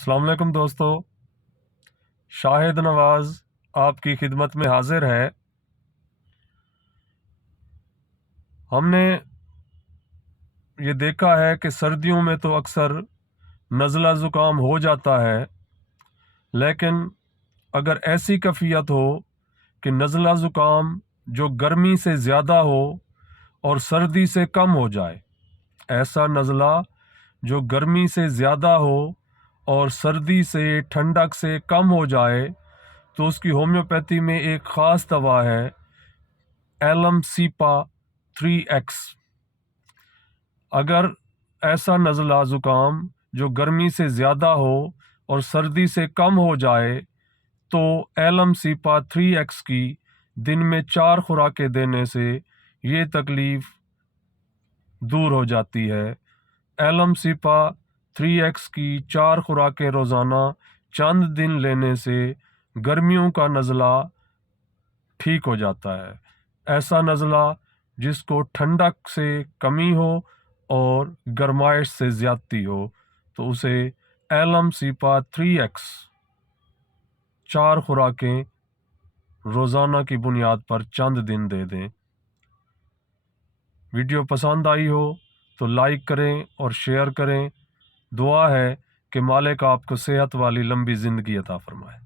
السلام علیکم دوستو، شاہد نواز آپ کی خدمت میں حاضر ہے۔ ہم نے یہ دیکھا ہے کہ سردیوں میں تو اکثر نزلہ زکام ہو جاتا ہے، لیکن اگر ایسی کیفیت ہو کہ نزلہ زکام جو گرمی سے زیادہ ہو اور سردی سے کم ہو جائے، ایسا نزلہ جو گرمی سے زیادہ ہو اور سردی سے ٹھنڈک سے کم ہو جائے، تو اس کی ہومیوپیتھی میں ایک خاص دوا ہے ایلم سیپا 3X۔ اگر ایسا نزلہ زکام جو گرمی سے زیادہ ہو اور سردی سے کم ہو جائے تو ایلم سیپا 3X کی دن میں 4 خوراکیں دینے سے یہ تکلیف دور ہو جاتی ہے۔ ایلم سیپا 3X کی 4 خوراکیں روزانہ چند دن لینے سے گرمیوں کا نزلہ ٹھیک ہو جاتا ہے۔ ایسا نزلہ جس کو ٹھنڈک سے کمی ہو اور گرمائش سے زیادتی ہو تو اسے ایلم سیپا 3X 4 خوراکیں روزانہ کی بنیاد پر چند دن دے دیں۔ ویڈیو پسند آئی ہو تو لائک کریں اور شیئر کریں۔ دعا ہے کہ مالک آپ کو صحت والی لمبی زندگی عطا فرمائے۔